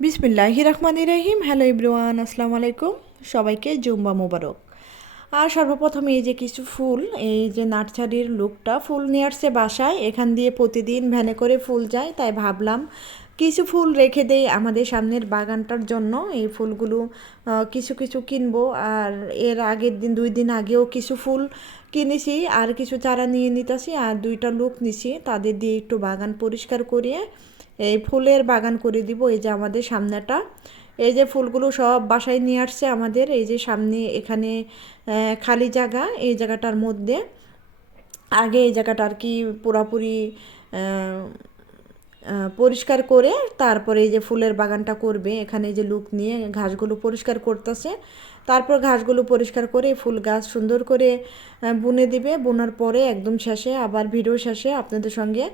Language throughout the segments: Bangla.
বিসমিল্লাহি রহমান রহিম হ্যালো ইব্রুয়ান আসসালামু আলাইকুম সবাইকে জুম্বা মুবারক। আর সর্বপ্রথম এই যে কিছু ফুল, এই যে নার্সারির লুকটা, ফুল নিয়ে আসছে বাসায়। এখান দিয়ে প্রতিদিন ভ্যানে করে ফুল যায়, তাই ভাবলাম কিছু ফুল রেখে দেই আমাদের সামনের বাগানটার জন্য। এই ফুলগুলো কিছু কিছু কিনবো। আর এর আগের দিন, দুই দিন আগেও কিছু ফুল কিনেছি। আর কিছু চারা নিয়ে নিতেছি। আর দুইটা লোক নিছি, তাদের দিয়ে একটু বাগান পরিষ্কার করিয়ে এই ফুলের বাগান করে দিব, এই যে আমাদের সামনেটা। এই যে ফুলগুলো সব বাসায় নিয়ে আসছে আমাদের, এই যে সামনে এখানে খালি জায়গা, এই জায়গাটার মধ্যে। আগে এই জায়গাটা আর কি পুরাপুরি পরিষ্কার করে তারপরে এই যে ফুলের বাগানটা করবে, এখানে যে লুক নিয়ে ঘাসগুলো পরিষ্কার করতেছে। তারপর ঘাসগুলো পরিষ্কার করে ফুল গাছ সুন্দর করে বুনে দিবে। বোনার পরে একদম শেষে আবার ভিডিও শেষে আপনাদের সঙ্গে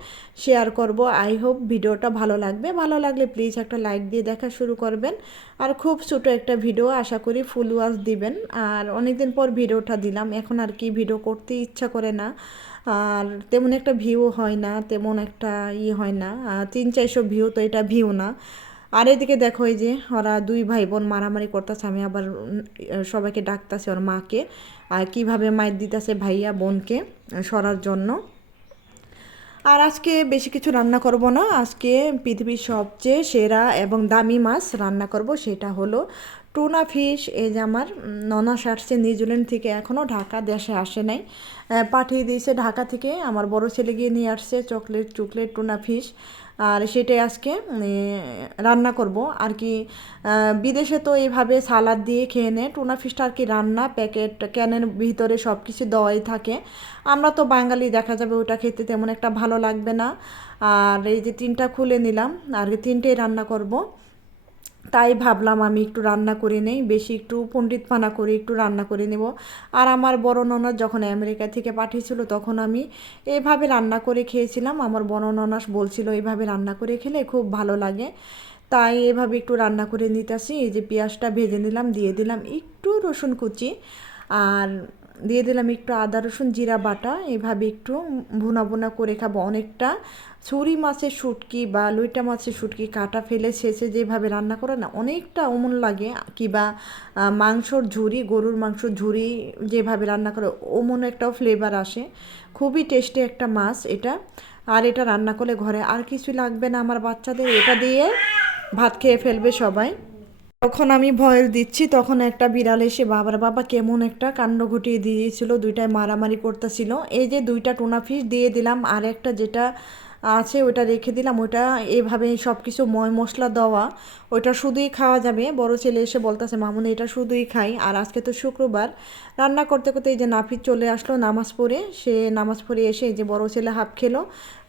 শেয়ার করব। আই হোপ ভিডিওটা ভালো লাগবে। ভালো লাগলে প্লিজ একটা লাইক দিয়ে দেখা শুরু করবেন। আর খুব ছোটো একটা ভিডিও আশা করি ফুল ওয়াশ দিবেন। আর অনেকদিন পর ভিডিওটা দিলাম। এখন আর কি ভিডিও করতে ইচ্ছা করে না। আর তেমন একটা ভিউ হয় না, তেমন একটা ই হয় না তিন চারশো ভিউ তো এটা ভিউ না। আর এদিকে দেখো এই যে ওরা দুই ভাই বোন মারামারি করতেছে, আমি আবার সবাইকে ডাকতেছি ওর মাকে। আর কীভাবে মায়ের দিতেছে ভাইয়া বোনকে সরার জন্য। আর আজকে বেশি কিছু রান্না করব না, আজকে পৃথিবীর সবচেয়ে সেরা এবং দামি মাছ রান্না করব, সেটা হলো টুনা ফিশ, এই যে আমার ননাস আসছে নিউজিল্যান্ড থেকে, এখনও ঢাকা দেশে আসে নাই। পাঠিয়ে দিয়েছে ঢাকা থেকে। আমার বড় ছেলে গিয়ে নিয়ে আসছে চকলেট চকলেট টুনা ফিশ। আর সেটাই আজকে রান্না করব। আর কি বিদেশে তো এইভাবে সালাদ দিয়ে খেয়ে নেয় টুনা ফিশটা আর কি রান্না, প্যাকেট, ক্যানের ভিতরে সব কিছু দেওয়াই থাকে। আমরা তো বাঙালি, দেখা যাবে ওটা খেতে তেমন একটা ভালো লাগবে না। আর এই যে তিনটা খুলে নিলাম, আর তিনটেই রান্না করব। তাই ভাবলাম আমি একটু রান্না করে নেই, বেশি একটু পণ্ডিত পানা করে একটু রান্না করে নেব। আর আমার বড় ননদ যখন আমেরিকা থেকে পাঠিয়েছিল তখন আমি এভাবে রান্না করে খেয়েছিলাম। আমার বড় ননাস বলছিল এইভাবে রান্না করে খেলে খুব ভালো লাগে। তাই এভাবে একটু রান্না করে নিতেছি। এই যে পেঁয়াজটা ভেজে নিলাম, দিয়ে দিলাম একটু রসুন কুচি। আর দিয়ে দিলাম একটু আদা, রসুন, জিরা বাটা। এভাবে একটু ভুনা ভুনা করে খাব। অনেকটা ছুরি মাছের শুটকি বা লইটা মাছের শুটকি কাটা ফেলে শেষে যেভাবে রান্না করে না, অনেকটা অমন লাগে কিবা মাংসর ঝুরি, গরুর মাংসর ঝুরি যেভাবে রান্না করে, অমন একটাও ফ্লেভার আসে। খুবই টেস্টি একটা মাছ এটা। আর এটা রান্না করলে ঘরে আর কিছু লাগবে না আমার বাচ্চাদের। এটা দিয়ে ভাত খেয়ে ফেলবে সবাই। তখন আমি ভয়েল দিচ্ছি, তখন একটা বিড়াল এসে, বাবার বাবা, কেমন একটা কাণ্ড ঘটিয়ে দিয়েছিল দুইটায় মারামারি করতেছিল। এই যে দুইটা টোনা ফিশ দিয়ে দিলাম আর একটা যেটা আছে ওটা রেখে দিলাম। ওটা এভাবে সব কিছু ময় মশলা দেওয়া, ওইটা শুধুই খাওয়া যাবে। বড় ছেলে এসে বলতেছে, মামুনি, এটা শুধুই খাই। আর আজকে তো শুক্রবার। রান্না করতে করতে এই যে নাফিস চলে আসলো নামাজ পড়ে। সে নামাজ পড়ে এসে এই যে বড় ছেলে হাফ খেলো।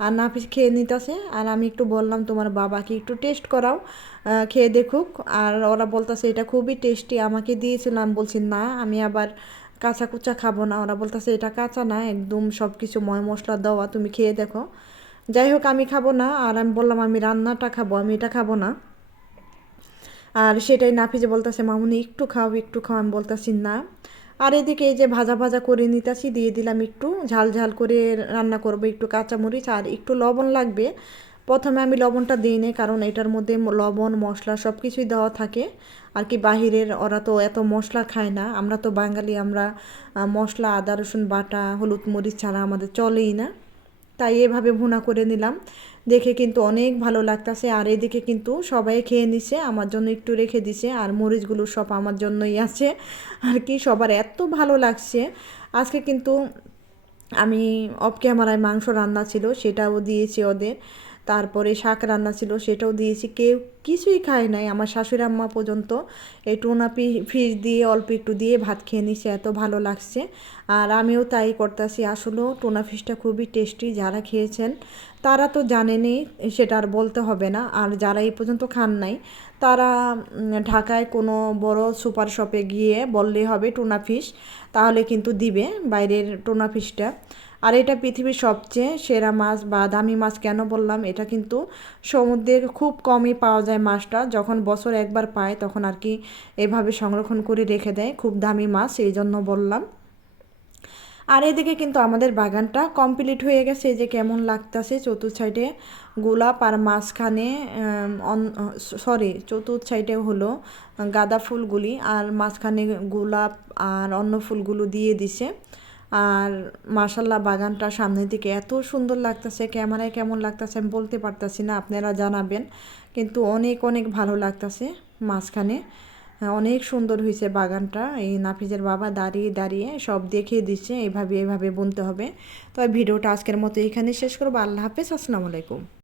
আর নাফিস খেয়ে নিতেছে। আর আমি একটু বললাম, তোমার বাবাকে একটু টেস্ট করাও খেয়ে দেখুক। আর ওরা বলতেছে, এটা খুবই টেস্টি, আমাকে দিয়েছিল। আমি বলছি, না, আমি আবার কাঁচা কুচা খাব না। ওরা বলতেছে, এটা কাঁচা না, একদম সব কিছু ময় মশলা দেওয়া, তুমি খেয়ে দেখো। যাই হোক, আমি খাব না, আর আমি বললাম, আমি রান্নাটা খাব, আমি এটা খাব না। আর সেটাই নাফিজে বলতেছে, মামুনি, একটু খাও একটু খাও। আমি বলতেছি, না। আর এদিকে এই যে ভাজা ভাজা করে নিতেছি, দিয়ে দিলাম একটু ঝাল ঝাল করে রান্না করব, একটু কাঁচামরিচ আর একটু লবণ লাগবে। প্রথমে আমি লবণটা দিই নি কারণ এটার মধ্যে লবণ, মশলা সব কিছুই দেওয়া থাকে। আর কি বাহিরের, ওরা তো এত মশলা খায় না। আমরা তো বাঙালি, আমরা মশলা, আদা, রসুন, বাটা, হলুদ, মরিচ ছাড়া আমাদের চলেই না। তাই এভাবে ভুনা করে নিলাম। দেখে কিন্তু অনেক ভালো লাগতেছে। আর এদিকে কিন্তু সবাই খেয়ে নিছে, আমার জন্য একটু রেখে দিছে। আর মরিচগুলো সব আমার জন্যই আছে। আর কি, সবার এত ভালো লাগছে। আজকে কিন্তু আমি অফ ক্যামেরায় মাংস রান্না ছিল, সেটাও দিয়েছি ওদের। তারপরে শাক রান্না ছিল সেটাও দিয়েছি। কেউ কিছুই খায় নাই আমার শাশুড়ি আম্মা পর্যন্ত। এই টুনা ফিশ দিয়ে, অল্প একটু দিয়ে ভাত খেয়ে নিছে এত ভালো লাগছে। আর আমিও তাই করতেছি। আসলেও টুনা ফিশটা খুবই টেস্টি। যারা খেয়েছেন তারা তো জানেনই সেটা আর বলতে হবে না। আর যারা এই পর্যন্ত খান নাই, তারা ঢাকায় কোনো বড় সুপার শপে গিয়ে বললেই হবে টুনা ফিশ, তাহলে কিন্তু দিবে বাইরের টুনা ফিশটা। আর এটা পৃথিবীর সবচেয়ে সেরা মাছ বা দামি মাছ কেন বললাম, এটা কিন্তু সমুদ্রের খুব কমই পাওয়া যায় মাছটা। যখন বছর একবার পায়, তখন আর কি এভাবে সংরক্ষণ করে রেখে দেয়, খুব দামি মাছ, এই জন্য বললাম। আর এদিকে কিন্তু আমাদের বাগানটা কমপ্লিট হয়ে গেছে। যে কেমন লাগতাছে চতুর্থ সাইডে গোলাপ আর মাঝখানে সরি চতুর্থ সাইডে হলো গাঁদা ফুলগুলি আর মাঝখানে গোলাপ আর অন্য ফুলগুলো দিয়ে দিছে। আর মার্শাল্লাহ বাগানটা সামনের দিকে এত সুন্দর লাগতেছে, ক্যামেরায় কেমন লাগতেছে আমি বলতে পারতাছি না, আপনারা জানাবেন। কিন্তু অনেক অনেক ভালো লাগতেছে মাঝখানে। অনেক সুন্দর হয়েছে বাগানটা। এই নাফিজের বাবা দাঁড়িয়ে দাঁড়িয়ে সব দেখিয়ে দিচ্ছে, এভাবে এভাবে বুনতে হবে। তো ভিডিওটা আজকের মতো এখানে শেষ করব। আল্লাহ হাফেজ, আসসালামু আলাইকুম।